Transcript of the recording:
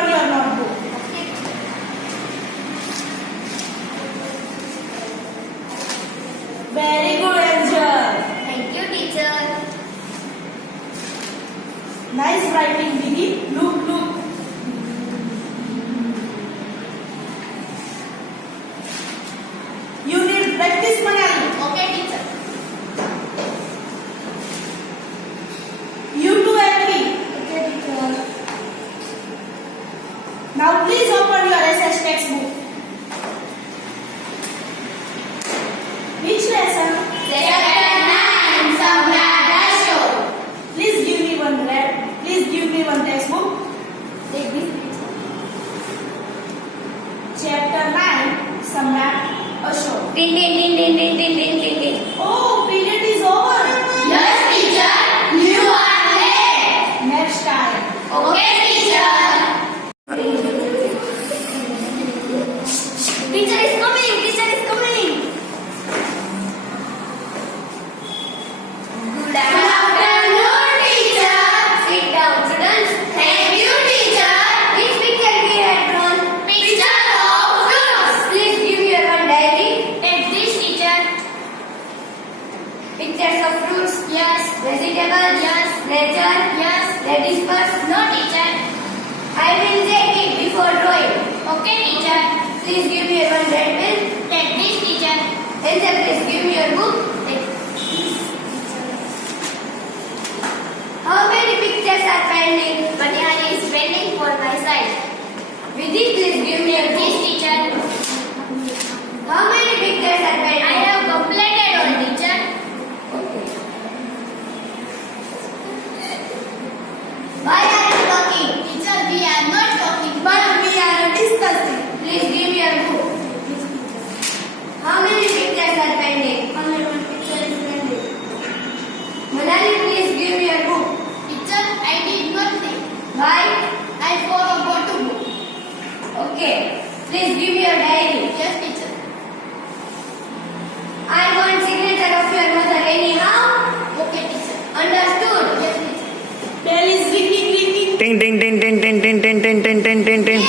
open your notebook. Very good, Angel. Thank you, teacher. Nice writing, Didi. Look, look. You need practice, Manali. Okay, teacher. You too, Emily. Okay, teacher. Now please open your SS textbook. Which lesson? Chapter 9, Samrat Ashok. Please give me one red. Please give me one textbook. Take this. Chapter 9, Samrat Ashok. Din, din, din, din, din, din, din, din, din. Oh, period is over. Yes, teacher. You are late. Next time. Okay, teacher. Teacher is coming. Teacher is coming. Good afternoon, teacher. Sit down, students. Thank you, teacher. Which picture we have drawn? Picture of fruits. Please give your one diary. Take this, teacher. Pictures of fruits. Yes. Vegetables. Yes. Nature. Yes. Ladies first. No, teacher. I will take it before drawing. Okay, teacher. Please give me one red pen. Take this, teacher. Answer, please give me your book. Take this. How many pictures are pending? Banyani is pending for my side. Vidhi, please give me your book. Teacher. How many pictures are pending? I have completed all, teacher. Okay. Why are you talking? Teacher, we are not talking. But we are discussing. Please give me your book. How many pictures are pending? Only one picture is pending. Manali, please give me your book. Teacher, I did nothing. Why? I forgot to book. Okay. Please give me your diary. Yes, teacher. I want signature of your mother anyhow. Okay, teacher. Understood? Yes, teacher. Bell is ringing, ringing. Ting ting ting ting ting ting ting ting ting ting ting ting.